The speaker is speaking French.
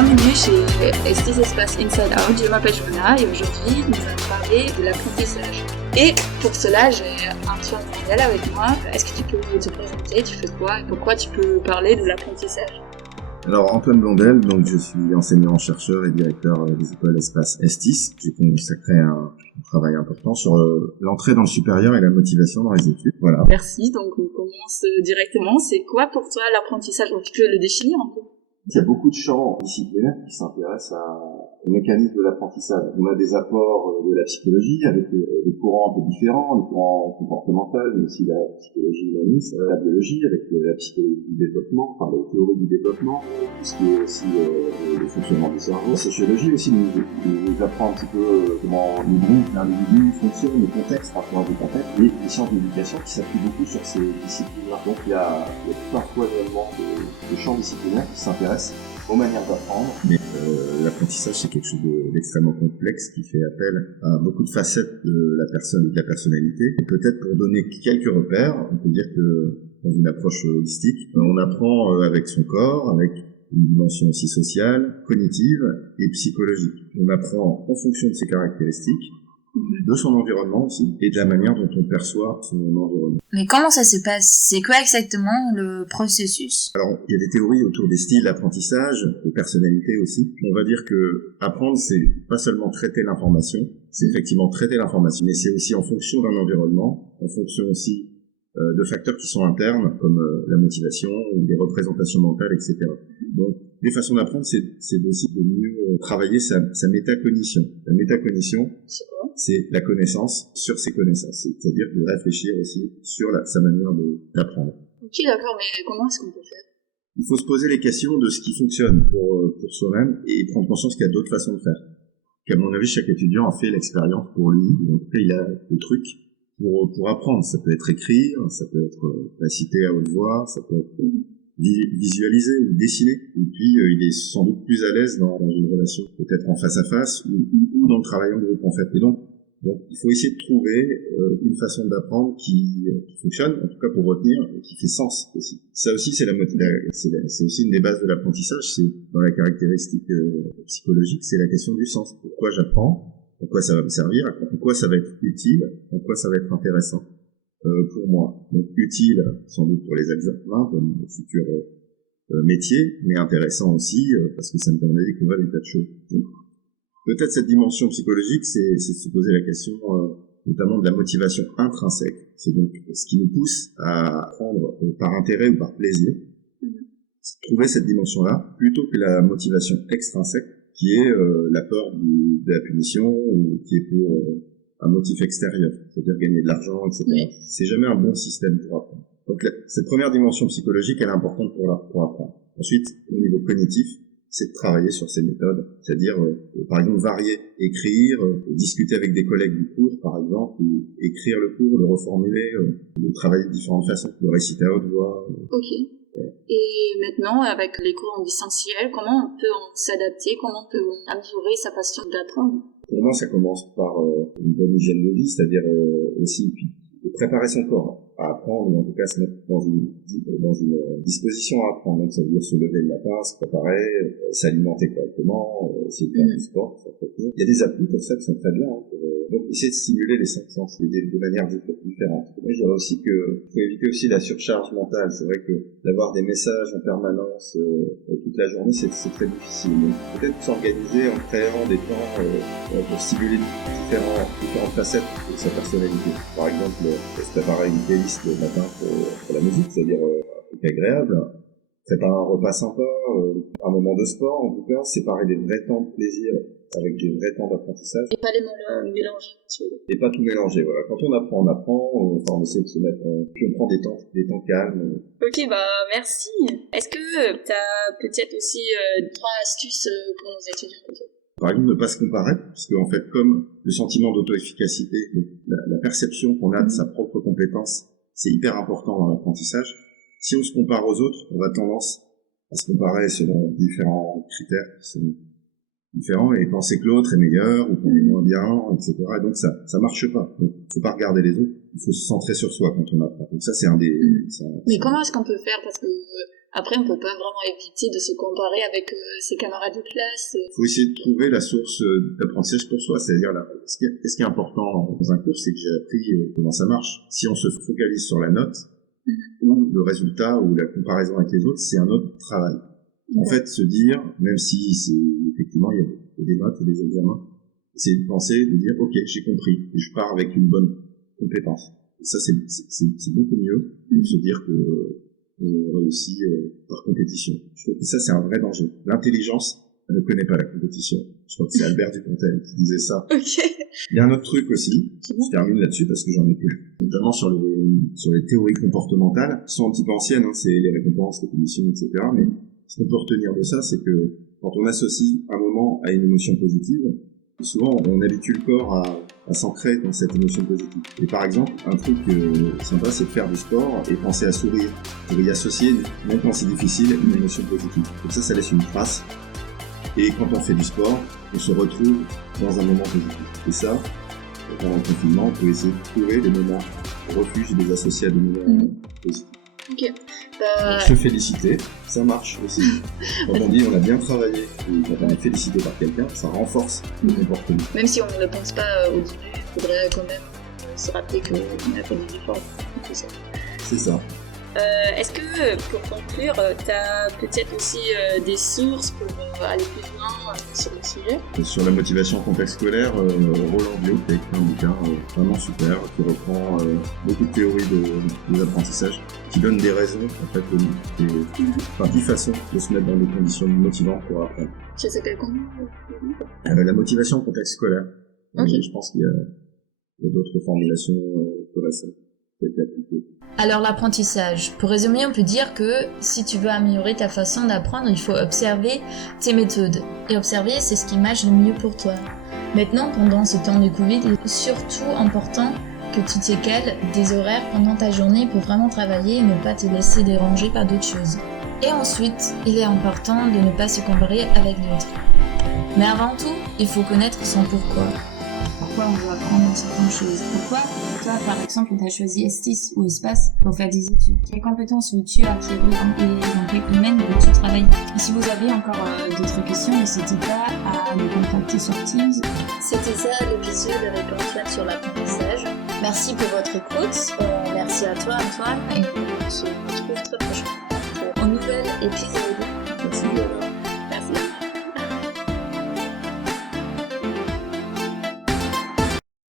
Bienvenue chez Estis Espace Inside Out. Je m'appelle Joanna et aujourd'hui nous allons parler de l'apprentissage. Et pour cela, j'ai Antoine Blondel avec moi. Est-ce que tu peux te présenter? Tu fais quoi et pourquoi tu peux parler de l'apprentissage? Alors Antoine Blondel, donc je suis enseignant-chercheur et directeur des écoles Espace Estis. J'ai consacré un travail important sur l'entrée dans le supérieur et la motivation dans les études. Voilà. Merci, donc on commence directement. C'est quoi pour toi l'apprentissage? Tu peux le définir un peu? Il y a beaucoup de champs disciplinaires qui s'intéressent au mécanisme de l'apprentissage. On a des apports de la psychologie avec des courants un peu différents, les courants comportementaux, mais aussi la psychologie humaniste, la biologie avec la psychologie du développement, enfin les théories du développement, tout ce qui est aussi le fonctionnement du cerveau. La sociologie aussi nous apprend un petit peu comment les groupes, l'individu fonctionnent, le contexte, rapport du contexte, et les sciences de l'éducation qui s'appuient beaucoup sur ces disciplines-là. Donc il y a tout un foisonnement de champs disciplinaires qui s'intéressent aux manières d'apprendre. Mais l'apprentissage, c'est quelque chose d'extrêmement complexe qui fait appel à beaucoup de facettes de la personne et de la personnalité. Et peut-être pour donner quelques repères, on peut dire que dans une approche holistique, on apprend avec son corps, avec une dimension aussi sociale, cognitive et psychologique. On apprend en fonction de ses caractéristiques, de son environnement aussi, et de la manière dont on perçoit son environnement. Mais comment ça se passe? C'est quoi exactement le processus? Alors, il y a des théories autour des styles d'apprentissage, de personnalité aussi. On va dire que apprendre, c'est pas seulement traiter l'information, c'est effectivement traiter l'information, mais c'est aussi en fonction d'un environnement, en fonction aussi de facteurs qui sont internes, comme la motivation, ou des représentations mentales, etc. Donc, les façons d'apprendre, c'est aussi de mieux travailler sa métacognition. La métacognition, c'est la connaissance sur ses connaissances, c'est-à-dire de réfléchir aussi sur sa manière d'apprendre. Ok, d'accord, mais comment est-ce qu'on peut faire? Il faut se poser les questions de ce qui fonctionne pour soi-même et prendre conscience qu'il y a d'autres façons de faire. Qu'à mon avis, chaque étudiant a fait l'expérience pour lui, en tout cas, il a le truc pour apprendre. Ça peut être écrire, ça peut être réciter à haute voix, ça peut être visualiser ou dessiner. Et puis, il est sans doute plus à l'aise dans une relation, peut-être en face à face ou dans le travail en groupe, en fait. Et donc, il faut essayer de trouver une façon d'apprendre qui fonctionne, en tout cas pour retenir, et qui fait sens aussi. Ça aussi, c'est aussi une des bases de l'apprentissage, c'est dans la caractéristique psychologique, c'est la question du sens. Pourquoi j'apprends? En quoi ça va me servir? En quoi ça va être utile? En quoi ça va être intéressant pour moi? Donc utile, sans doute pour les examens, comme le futur métier, mais intéressant aussi parce que ça me permet de découvrir des tas de choses. Donc, peut-être cette dimension psychologique, c'est se poser la question notamment de la motivation intrinsèque. C'est donc ce qui nous pousse à apprendre par intérêt ou par plaisir. Trouver cette dimension-là plutôt que la motivation extrinsèque qui est la peur de la punition ou qui est pour un motif extérieur, c'est-à-dire gagner de l'argent, etc. Oui. C'est jamais un bon système pour apprendre. Donc cette première dimension psychologique, elle est importante pour apprendre. Ensuite, au niveau cognitif, c'est de travailler sur ces méthodes, c'est-à-dire, par exemple, varier, écrire, discuter avec des collègues du cours, par exemple, ou écrire le cours, le reformuler, le travailler de différentes façons, le réciter à haute voix. Ok. Et maintenant, avec les cours en distanciel, comment on peut s'adapter, comment on peut améliorer sa passion d'apprendre? Pour moi, ça commence par une bonne hygiène de vie, c'est-à-dire aussi de préparer son corps à apprendre, ou en tout cas se mettre dans une disposition à apprendre. Donc ça veut dire se lever le matin, se préparer, s'alimenter correctement, essayer de faire du sport, s'entretenir. Il y a des applis comme ça qui sont très bien, donc essayer de stimuler les cinq sens de manière différente. Moi je dirais aussi que faut éviter aussi la surcharge mentale. C'est vrai que d'avoir des messages en permanence toute la journée, c'est très difficile. Donc peut-être s'organiser en créant des temps pour stimuler différentes facettes de sa personnalité. Par exemple, se préparer une playlist le matin pour la musique, c'est-à-dire un truc agréable, préparer un repas sympa, un moment de sport, en tout cas, séparer des vrais temps de plaisir avec des vrais temps d'apprentissage. Et pas les mélanger. Et pas tout mélanger, voilà. Quand on apprend, on essaie de se mettre, puis on prend des temps calmes. Ok, merci. Est-ce que t'as peut-être aussi 3 astuces pour nos étudiants? Par exemple, ne pas se comparer, parce qu'en fait, comme le sentiment d'auto-efficacité, la perception qu'on a de sa propre compétence, c'est hyper important dans l'apprentissage. Si on se compare aux autres, on a tendance à se comparer selon différents critères qui sont différents et penser que l'autre est meilleur ou qu'on est moins bien, etc. Et donc ça marche pas. Donc, faut pas regarder les autres, il faut se centrer sur soi quand on apprend. Donc ça, c'est un des... Mais comment est-ce qu'on peut faire? Parce que Après, on peut pas vraiment éviter de se comparer avec ses camarades de classe. Il faut essayer de trouver la source d'apprentissage pour soi. C'est-à-dire, ce qui est important dans un cours, c'est que j'ai appris comment ça marche. Si on se focalise sur la note, ou le résultat, ou la comparaison avec les autres, c'est un autre travail. En fait, se dire, même si effectivement, il y a des notes et des examens, c'est de penser, de dire, ok, j'ai compris, et je pars avec une bonne compétence. Et ça, c'est beaucoup mieux de se dire que on réussit par compétition. Je trouve que ça, c'est un vrai danger. L'intelligence, elle ne connaît pas la compétition. Je crois que c'est Albert Dupontel qui disait ça. Ok. Il y a un autre truc aussi, je termine là-dessus parce que j'en ai plus, notamment sur les théories comportementales, qui sont un petit peu anciennes, hein, c'est les récompenses, les punitions, etc. Mais ce qu'on peut retenir de ça, c'est que quand on associe un moment à une émotion positive, souvent on habitue le corps à s'ancrer dans cette émotion positive. Et par exemple, un truc sympa, c'est de faire du sport et penser à sourire, pour y associer, même quand c'est difficile, une émotion positive. Comme ça laisse une trace. Et quand on fait du sport, on se retrouve dans un moment positif. Et ça, pendant le confinement, on peut essayer de trouver des moments refuge et les associer à des moments positifs. Ok. Donc, se féliciter, ça marche aussi. Quand on dit on a bien travaillé et quand on est félicité par quelqu'un, ça renforce le comportement. Même si on ne le pense pas au début, il faudrait quand même se rappeler qu'on a fait des efforts. C'est ça. Est-ce que, pour conclure, tu as peut-être aussi des sources pour aller plus loin sur le sujet? Et sur la motivation en contexte scolaire, Roland Bio qui a écrit un bouquin vraiment super, qui reprend beaucoup de théories des apprentissages, qui donne des raisons, en fait, 10 façons de se mettre dans des conditions motivantes pour apprendre. Ça s'appelle comment? La motivation en contexte scolaire. Okay. Je pense qu'il y a d'autres formulations que récentes qui ont été appliquées. Alors l'apprentissage, pour résumer, on peut dire que si tu veux améliorer ta façon d'apprendre, il faut observer tes méthodes. Et observer, c'est ce qui marche le mieux pour toi. Maintenant, pendant ce temps de Covid, il est surtout important que tu te cales des horaires pendant ta journée pour vraiment travailler et ne pas te laisser déranger par d'autres choses. Et ensuite, il est important de ne pas se comparer avec d'autres. Mais avant tout, il faut connaître son pourquoi. Pourquoi on veut apprendre certaines choses? Pourquoi toi, par exemple, tu as choisi Estis ou Espace pour faire des études? Quelles compétences veux-tu acquérir et dans quel domaine veux-tu travailler? Et si vous avez encore d'autres questions, n'hésitez pas à nous contacter sur Teams. C'était ça l'épisode avec Antoine sur l'apprentissage. Merci pour votre écoute. Merci à toi, Antoine, et on se retrouve très prochainement pour un nouvel épisode. Merci.